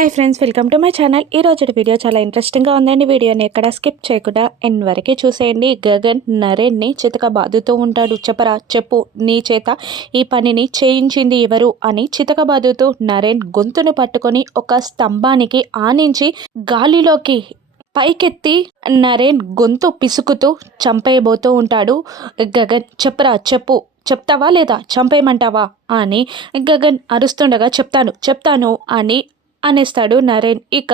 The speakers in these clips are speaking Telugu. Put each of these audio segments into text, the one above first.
Hi friends, welcome to my channel. ఈ రోజు వీడియో చాలా ఇంట్రెస్టింగ్గా ఉందండి. వీడియోని ఎక్కడ స్కిప్ చేయకుండా ఎండ్ వరకు చూసేయండి. గగన్ నరేన్ని చితక బాదుతూ ఉంటాడు. చెప్పరా, చెప్పు, నీ చేత ఈ పనిని చేయించింది ఎవరు అని చితక బాదుతూ నరేన్ గొంతును పట్టుకొని ఒక స్తంభానికి ఆనించి గాలిలోకి పైకెత్తి నరేన్ గొంతు పిసుకుతూ చంపేయబోతూ ఉంటాడు. గగన్, చెప్పరా, చెప్పు, చెప్తావా లేదా చంపేయమంటావా అని గగన్ అరుస్తుండగా చెప్తాను చెప్తాను అని అనేస్తాడు నరేన్. ఇక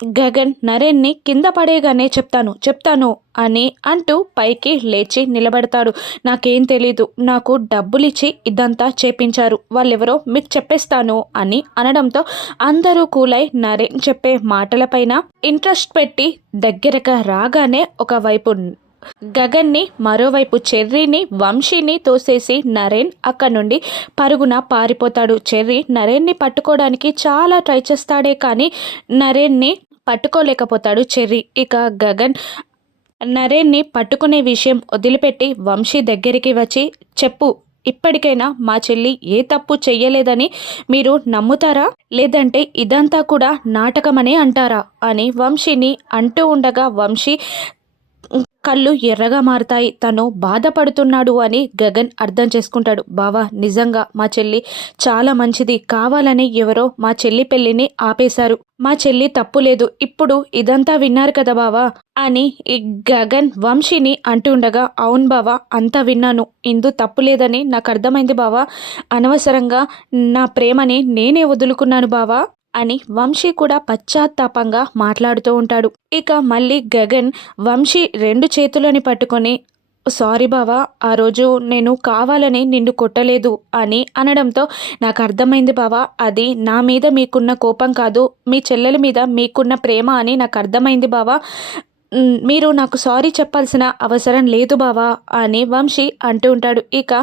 గగన్ నరేన్ని కింద పడేగానే చెప్తాను చెప్తాను అని అంటూ పైకి లేచి నిలబడతాడు. నాకేం తెలీదు, నాకు డబ్బులిచ్చి ఇదంతా చేపించారు, వాళ్ళెవరో మీకు చెప్పేస్తాను అని అనడంతో అందరూ కూలై నరేన్ చెప్పే మాటలపైన ఇంట్రెస్ట్ పెట్టి దగ్గరగా రాగానే ఒకవైపు గగన్ని, మరోవైపు చెర్రీని, వంశీని తోసేసి నరేన్ అక్కడ నుండి పరుగున పారిపోతాడు. చెర్రీ నరేన్ని పట్టుకోవడానికి చాలా ట్రై చేస్తాడే కానీ నరేన్ని పట్టుకోలేకపోతాడు చెర్రీ. ఇక గగన్ నరేన్ని పట్టుకునే విషయం వదిలిపెట్టి వంశీ దగ్గరికి వచ్చి, చెప్పు, ఇప్పటికైనా మా చెల్లి ఏ తప్పు చెయ్యలేదని మీరు నమ్ముతారా, లేదంటే ఇదంతా కూడా నాటకమనే అంటారా అని వంశీని అంటూ ఉండగా వంశీ కళ్ళు ఎర్రగా మారుతాయి. తను బాధపడుతున్నాడు అని గగన్ అర్థం చేసుకుంటాడు. బావా, నిజంగా మా చెల్లి చాలా మంచిది, కావాలని ఎవరో మా చెల్లి పెళ్ళిని ఆపేశారు, మా చెల్లి తప్పు లేదు, ఇప్పుడు ఇదంతా విన్నారు కదా బావా అని గగన్ వంశీని అంటుండగా, అవును బావా, అంతా విన్నాను, ఇందు తప్పు లేదని నాకు అర్థమైంది బావా, అనవసరంగా నా ప్రేమని నేనే వదులుకున్నాను బావా అని వంశీ కూడా పశ్చాత్తాపంగా మాట్లాడుతూ ఉంటాడు. ఇక మళ్ళీ గగన్ వంశీ రెండు చేతులని పట్టుకొని, సారీ బావా, ఆ రోజు నేను కావాలని నిన్ను కొట్టలేదు అని అనడంతో నాకు అర్థమైంది బావా, అది నా మీద మీకున్న కోపం కాదు, మీ చెల్లెల మీద మీకున్న ప్రేమ అని నాకు అర్థమైంది బావా, మీరు నాకు సారీ చెప్పాల్సిన అవసరం లేదు బావా అని వంశీ అంటూ ఉంటాడు. ఇక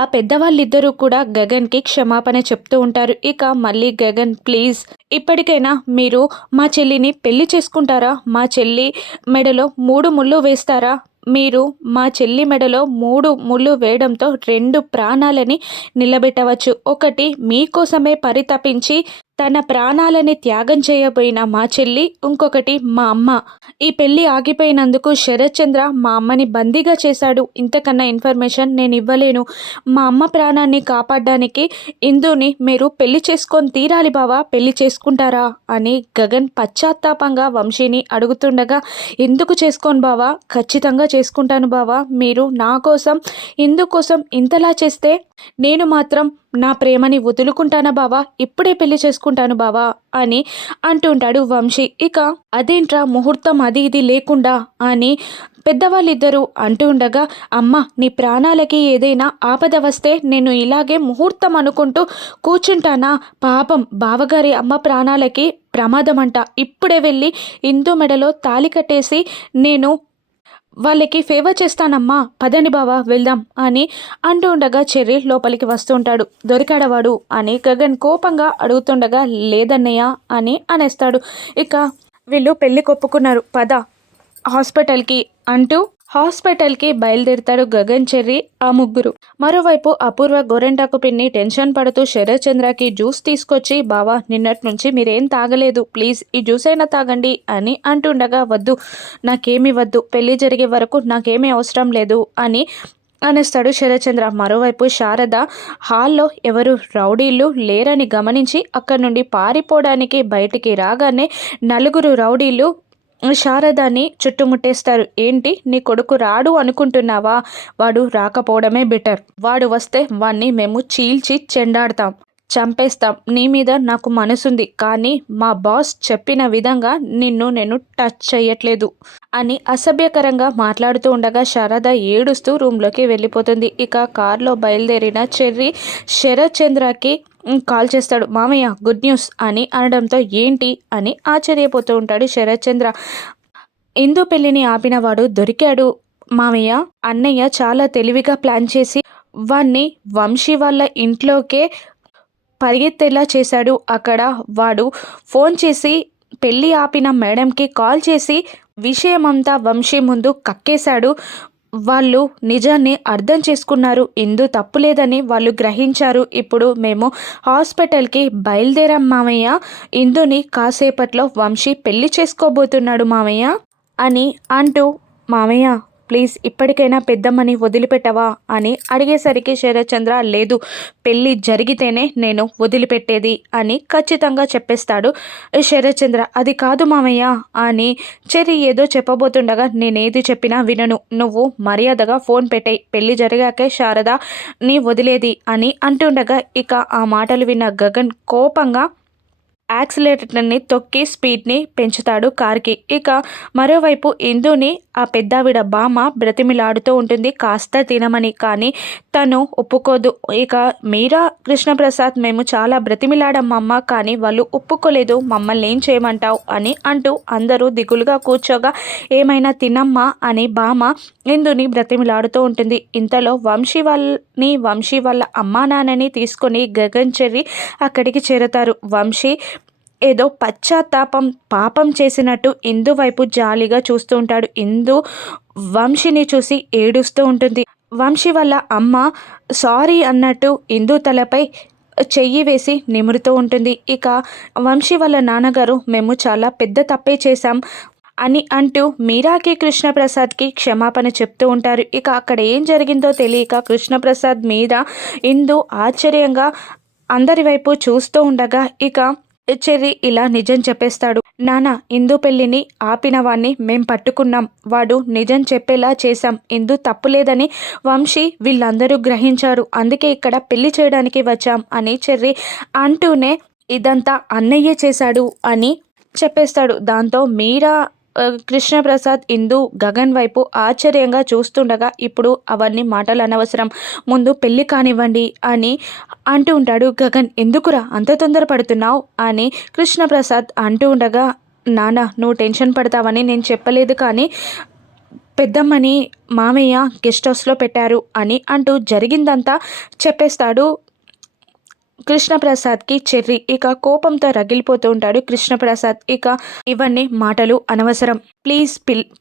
ఆ పెద్దవాళ్ళిద్దరూ కూడా గగన్కి క్షమాపణ చెప్తూ ఉంటారు. ఇక మళ్ళీ గగన్, ప్లీజ్ ఇప్పటికైనా మీరు మా చెల్లిని పెళ్లి చేసుకుంటారా, మా చెల్లి మెడలో 3 ముళ్ళు వేస్తారా, మీరు మా చెల్లి మెడలో 3 ముళ్ళు వేయడంతో 2 ప్రాణాలని నిలబెట్టవచ్చు, ఒకటి మీకోసమే పరితపించి తన ప్రాణాలని త్యాగం చేయబోయిన మా చెల్లి, ఇంకొకటి మా అమ్మ. ఈ పెళ్ళి ఆగిపోయినందుకు శరత్ చంద్ర మా అమ్మని బందీగా చేశాడు, ఇంతకన్నా ఇన్ఫర్మేషన్ నేను ఇవ్వలేను, మా అమ్మ ప్రాణాన్ని కాపాడడానికి ఇందుని మీరు పెళ్లి చేసుకొని తీరాలి బావా, పెళ్లి చేసుకుంటారా అని గగన్ పశ్చాత్తాపంగా వంశీని అడుగుతుండగా, ఎందుకు చేసుకోను బావా, ఖచ్చితంగా చేసుకుంటాను బావా, మీరు నా కోసం ఇందుకోసం ఇంతలా చేస్తే నేను మాత్రం నా ప్రేమని వదులుకుంటానా బావా, ఇప్పుడే పెళ్లి చేసుకుంటాను బావా అని అంటుంటాడు వంశీ. ఇక అదేంట్రా ముహూర్తం అది ఇది లేకుండా అని పెద్దవాళ్ళిద్దరూ అంటూ ఉండగా, అమ్మ, నీ ప్రాణాలకి ఏదైనా ఆపద వస్తే నేను ఇలాగే ముహూర్తం అనుకుంటూ కూర్చుంటానా, పాపం బావగారి అమ్మ ప్రాణాలకి ప్రమాదం అంట, ఇప్పుడే వెళ్ళి ఇందు మెడలో తాళి కట్టేసి నేను వాళ్ళకి ఫేవర్ చేస్తానమ్మా, పదండి బావా వెళ్దాం అని అంటూ ఉండగా చెర్రీ లోపలికి వస్తూ ఉంటాడు. దొరికాడవాడు అని గగన్ కోపంగా అడుగుతుండగా, లేదన్నయ్య అని అనేస్తాడు. ఇక వీళ్ళు పెళ్లి కొప్పుకున్నారు, పద హాస్పిటల్కి అంటూ హాస్పిటల్కి బయలుదేరుతాడు గగన్, చెర్రీ, ఆ ముగ్గురు. మరోవైపు అపూర్వ గోరెంటాకు పిన్ని టెన్షన్ పడుతూ శరత్ చంద్రకి జ్యూస్ తీసుకొచ్చి, బావా, నిన్నటి నుంచి మీరేం తాగలేదు, ప్లీజ్ ఈ జ్యూస్ అయినా తాగండి అని అంటుండగా, వద్దు, నాకేమీ వద్దు, పెళ్లి జరిగే వరకు నాకేమీ అవసరం లేదు అని అనేస్తాడు శరత్ చంద్ర. మరోవైపు శారద హాల్లో ఎవరు రౌడీలు లేరని గమనించి అక్కడి నుండి పారిపోవడానికి బయటికి రాగానే 4 రౌడీలు శారదాని చుట్టుముట్టేస్తారు. ఏంటి, నీ కొడుకు రాడు అనుకుంటున్నావా, వాడు రాకపోవడమే బెటర్, వాడు వస్తే వాణ్ణి మేము చీల్చి చెండాడతాం, చంపేస్తాం, నీ మీద నాకు మనసుంది, కానీ మా బాస్ చెప్పిన విధంగా నిన్ను నేను టచ్ చేయట్లేదు అని అసభ్యకరంగా మాట్లాడుతూ ఉండగా శారద ఏడుస్తూ రూమ్లోకి వెళ్ళిపోతుంది. ఇక కారులో బయలుదేరిన చెర్రీ శరత్ చంద్రకి కాల్ చేస్తాడు. మామయ్య, గుడ్ న్యూస్ అని అనడంతో ఏంటి అని ఆశ్చర్యపోతూ ఉంటాడు శరత్ చంద్ర. ఇందు పెళ్లిని ఆపినవాడు దొరికాడు మామయ్య, అన్నయ్య చాలా తెలివిగా ప్లాన్ చేసి వాణ్ణి వంశీ వాళ్ళ ఇంట్లోకే పరిగెత్తేలా చేశాడు. అక్కడ వాడు ఫోన్ చేసి పెళ్ళి ఆపిన మేడంకి కాల్ చేసి విషయమంతా వంశీ ముందు కక్కేశాడు. వాళ్ళు నిజాన్ని అర్థం చేసుకున్నారు. ఇందు తప్పు లేదని వాళ్ళు గ్రహించారు. ఇప్పుడు మేము హాస్పిటల్కి బయలుదేరాం మామయ్య. ఇందుని కాసేపట్లో వంశీ పెళ్లి చేసుకోబోతున్నాడు మామయ్య అని అంటూ, మామయ్య ప్లీజ్ ఇప్పటికైనా పెద్దమ్మని వదిలిపెట్టవా అని అడిగేసరికి శరత్చంద్ర లేదు, పెళ్ళి జరిగితేనే నేను వదిలిపెట్టేది అని ఖచ్చితంగా చెప్పేస్తాడు. శరత్చంద్ర అది కాదు మామయ్య అని చెర్రీ ఏదో చెప్పబోతుండగా, నేనేది చెప్పినా వినను, నువ్వు మర్యాదగా ఫోన్ పెట్టేయి, పెళ్ళి జరిగాకే శారద నీ వదిలేది అని అంటుండగా ఇక ఆ మాటలు విన్న గగన్ కోపంగా యాక్సిలేటర్ని తొక్కి స్పీడ్ని పెంచుతాడు కార్కి. ఇక మరోవైపు ఇందుని ఆ పెద్దావిడ బామ్మ బ్రతిమిలాడుతూ ఉంటుంది కాస్త తినమని, కానీ తను ఒప్పుకోదు. ఇక మీరా కృష్ణప్రసాద్ మేము చాలా బ్రతిమిలాడమ్మమ్మ, కానీ వాళ్ళు ఒప్పుకోలేదు, మమ్మల్ని ఏం చేయమంటావు అని అంటూ అందరూ దిగులుగా కూర్చోగా, ఏమైనా తినమ్మా అని బామ్మ ఇందుని బ్రతిమిలాడుతూ ఉంటుంది. ఇంతలో వంశీ వాళ్ళ అమ్మా నాన్నని తీసుకొని గగన్ చెర్రీ అక్కడికి చేరతారు. వంశీ ఏదో పాపం చేసినట్టు ఇందు వైపు జాలిగా చూస్తూ ఉంటాడు. ఇందు వంశీని చూసి ఏడుస్తూ ఉంటుంది. వంశీ వాళ్ళ అమ్మ సారీ అన్నట్టు ఇందు తలపై చెయ్యి వేసి నిమురుతూ ఉంటుంది. ఇక వంశీ వాళ్ళ నాన్నగారు మేము చాలా పెద్ద తప్పే చేశాం అని అంటూ మీరాకి కృష్ణప్రసాద్కి క్షమాపణ చెప్తూ ఉంటారు. ఇక అక్కడ ఏం జరిగిందో తెలియక కృష్ణప్రసాద్ మీద ఇందు ఆశ్చర్యంగా అందరి వైపు చూస్తూ ఉండగా ఇక చెర్రీ ఇలా నిజం చెప్పేస్తాడు. నాన్న, ఇందు పెళ్ళిని ఆపిన వాణ్ణి మేం పట్టుకున్నాం, వాడు నిజం చెప్పేలా చేశాం, ఇందు తప్పులేదని వంశీ వీళ్ళందరూ గ్రహించారు, అందుకే ఇక్కడ పెళ్లి చేయడానికి వచ్చాం అని చెర్రీ అంటూనే ఇదంతా అన్నయ్యే చేశాడు అని చెప్పేస్తాడు. దాంతో మీరా కృష్ణప్రసాద్ ఇందు గగన్ వైపు ఆశ్చర్యంగా చూస్తుండగా, ఇప్పుడు అవన్నీ మాటలు అనవసరం, ముందు పెళ్ళి కానివ్వండి అని అంటూ ఉంటాడు. గగన్ ఎందుకురా అంత తొందరపడుతున్నావు అని కృష్ణప్రసాద్ అంటూ ఉండగా, నాన్న నువ్వు టెన్షన్ పడతావని నేను చెప్పలేదు, కానీ పెద్దమ్మని మామయ్య గెస్ట్ హౌస్లో పెట్టారు అని అంటూ జరిగిందంతా చెప్పేస్తాడు కృష్ణప్రసాద్కి చెర్రీ. ఇక కోపంతో రగిలిపోతూ ఉంటాడు కృష్ణప్రసాద్. ఇక ఇవన్నీ మాటలు అనవసరం, ప్లీజ్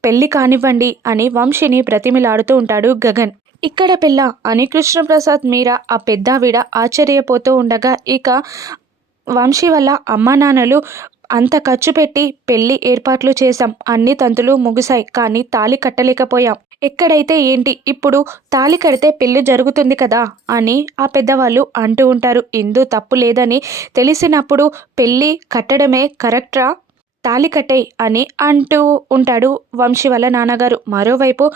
పెళ్ళి కానివ్వండి అని వంశీని బ్రతిమిలాడుతూ ఉంటాడు గగన్. ఇక్కడ పిల్ల అని కృష్ణప్రసాద్ మీరా ఆ పెద్దావిడ ఆశ్చర్యపోతూ ఉండగా ఇక వంశీ వల్ల అమ్మా నాన్నలు అంత ఖర్చు పెట్టి పెళ్లి ఏర్పాట్లు చేశాం, అన్ని తంతులు ముగిశాయి, కానీ తాళి కట్టలేకపోయాం, ఎక్కడైతే ఏంటి, ఇప్పుడు తాళి కడితే పెళ్లి జరుగుతుంది కదా అని ఆ పెద్దవాళ్ళు అంటూ ఉంటారు. ఇందు తప్పు లేదని తెలిసినప్పుడు పెళ్ళి కట్టడమే కరెక్ట్రా, తాళి కట్టేయ్ అని అంటూ ఉంటాడు వంశీ వాళ్ళ నాన్నగారు. మరోవైపు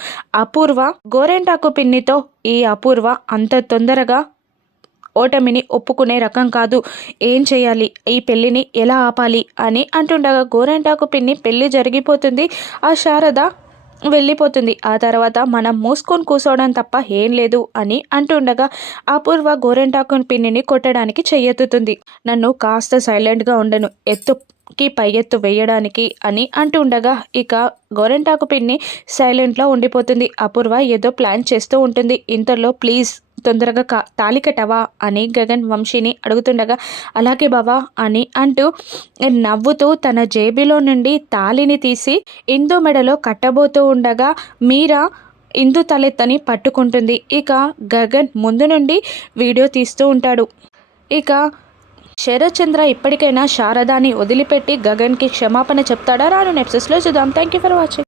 అపూర్వ గోరెంటాకు పిన్నితో, ఈ అపూర్వ అంత తొందరగా ఓటమిని ఒప్పుకునే రకం కాదు, ఏం చేయాలి, ఈ పెళ్ళిని ఎలా ఆపాలి అని అంటుండగా గోరెంటాకు పిన్ని పెళ్ళి జరిగిపోతుంది, ఆ శారద వెళ్ళిపోతుంది, ఆ తర్వాత మనం మూసుకొని కూర్చోవడం తప్ప ఏం లేదు అని అంటుండగా అపూర్వ గోరెంటాకు పిన్నిని కొట్టడానికి చెయ్యెత్తుతుంది. నన్ను కాస్త సైలెంట్గా ఉండను, ఎత్తుకి పై ఎత్తు వేయడానికి అని అంటుండగా ఇక గోరెంటాకు పిన్ని సైలెంట్లో ఉండిపోతుంది. అపూర్వ ఏదో ప్లాన్ చేస్తూ ఉంటుంది. ఇంతలో ప్లీజ్ తొందరగా తాళి కట్టవా అని గగన్ వంశీని అడుగుతుండగా, అలాగే బావా అని అంటూ నవ్వుతూ తన జేబులో నుండి తాళిని తీసి ఇందు మెడలో కట్టబోతూ ఉండగా మీరా ఇందు తలెత్తని పట్టుకుంటుంది. ఇక గగన్ ముందు నుండి వీడియో తీస్తూ ఉంటాడు. ఇక శరత్చంద్ర ఇప్పటికైనా శారదాని వదిలిపెట్టి గగన్కి క్షమాపణ చెప్తాడా? రాను ఎపిసోడ్స్లో చూద్దాం. Thank you for watching.